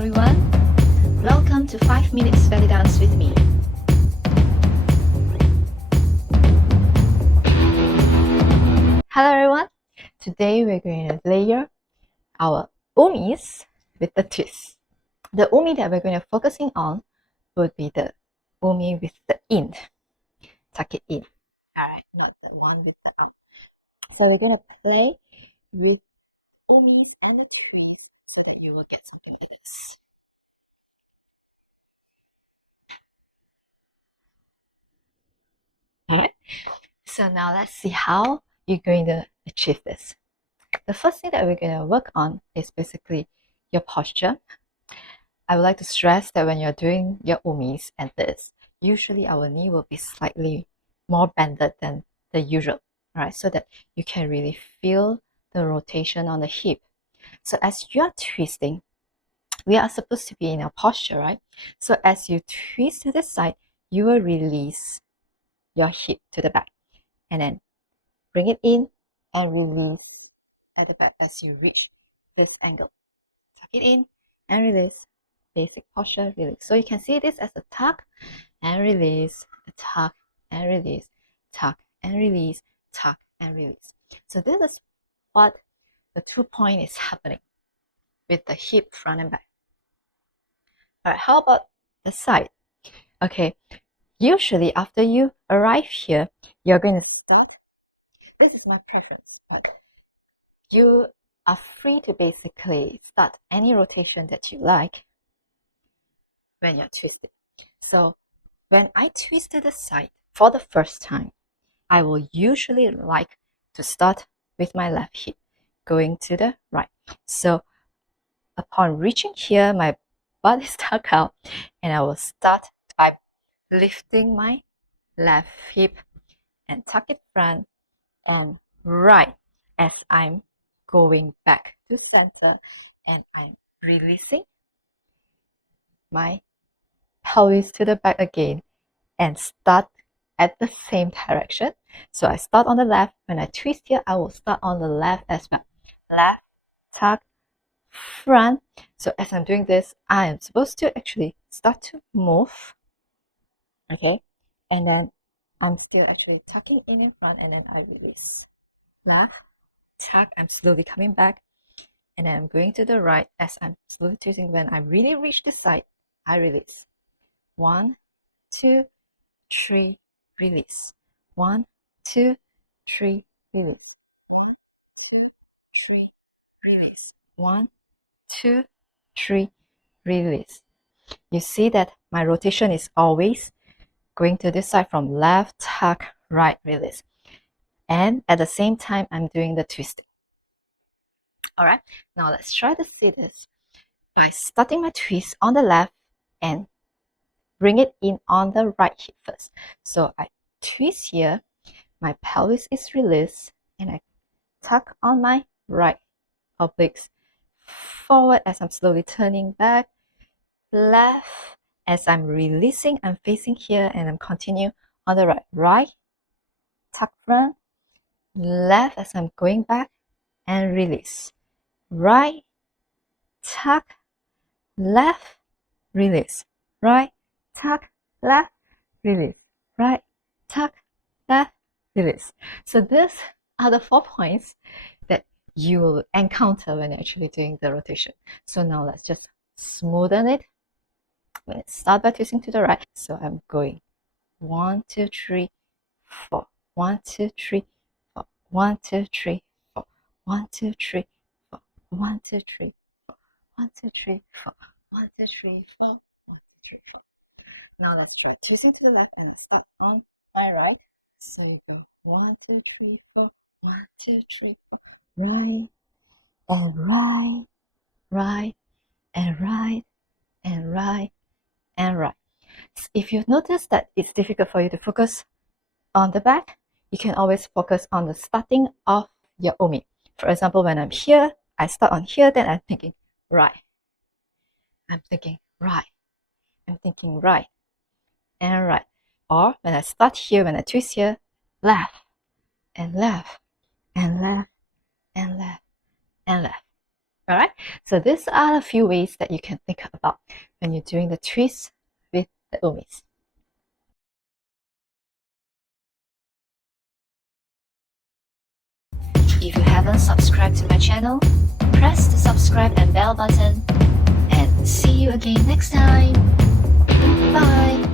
everyone. Welcome to 5 Minutes Belly Dance with me. Hello everyone. Today we're going to layer our umis with the twist. The umi that we're going to focusing on would be the umi with the in. Tuck it in. Alright, not the one with the out. So we're going to play with umis and the twist so that you will get something like this. Alright, so now let's see how you're going to achieve this. The first thing that we're going to work on is basically your posture. I would like to stress that when you're doing your umis and this, usually our knee will be slightly more bended than the usual, right? So that you can really feel the rotation on the hip. So as you're twisting, we are supposed to be in our posture, right? So as you twist to the side, you will release your hip to the back and then bring it in and release at the back as you reach this angle. Tuck it in and release. Basic posture, release. So you can see this as a tuck and release, a tuck and release, tuck and release, tuck and release. So this is what the 2-point is happening with the hip front and back. All right, how about the side? Okay, usually after you arrive here, you're going to start. This is my preference, but you are free to basically start any rotation that you like when you're twisting. So when I twist to the side for the first time, I will usually like to start with my left hip going to the right. So upon reaching here, my butt is stuck out and I will start by lifting my left hip and tuck it front and right as I'm going back to center and I'm releasing my pelvis to the back again and start at the same direction. So I start on the left. When I twist here, I will start on the left as well. Left, tuck, front. So as I'm doing this, I am supposed to actually start to move. Okay. And then I'm still actually tucking in front and then I release. Left, tuck, I'm slowly coming back. And then I'm going to the right as I'm slowly twisting. When I really reach the side, I release. 1, 2, 3, release. 1, 2, 3, release. 1, 2, 3, release. 1, 2, 3, release. You see that my rotation is always going to this side from left, tuck, right, release. And at the same time, I'm doing the twisting. All right, now let's try to see this by starting my twist on the left and bring it in on the right hip first. So I twist here, my pelvis is released, and I tuck on my right obliques forward as I'm slowly turning back, left as I'm releasing, I'm facing here and I'm continue on the right. Right, tuck front, left as I'm going back and release. Right, tuck, left, release. Right, tuck, left, release. Right, tuck, left, release. So these are the 4 points that you will encounter when actually doing the rotation. So now let's just smoothen it. Let's start by twisting to the right. So I'm going 1, 2, 3, 4. 1, 2, 3, 4. 1, 2, 3, 4. 1, 2, 3, 4. 1, 2, 3, 4. 1, 2, 3, 4. 1, 2, 3, 4. 1, 2, 3, 4. Now let's try twisting to the left and let's start on my right. So we go 1, 2, 3, 4. 1, 2, 3, 4. Right and right, right and right and right and right. If you notice that it's difficult for you to focus on the back, you can always focus on the starting of your umi. For example, when I'm here, I start on here, then I'm thinking right. I'm thinking right. I'm thinking right and right. Or when I start here, when I twist here, left and left and left and left and left. Alright, so these are a few ways that you can think about when you're doing the twist with the umis. If you haven't subscribed to my channel, press the subscribe and bell button, and see you again next time. Bye!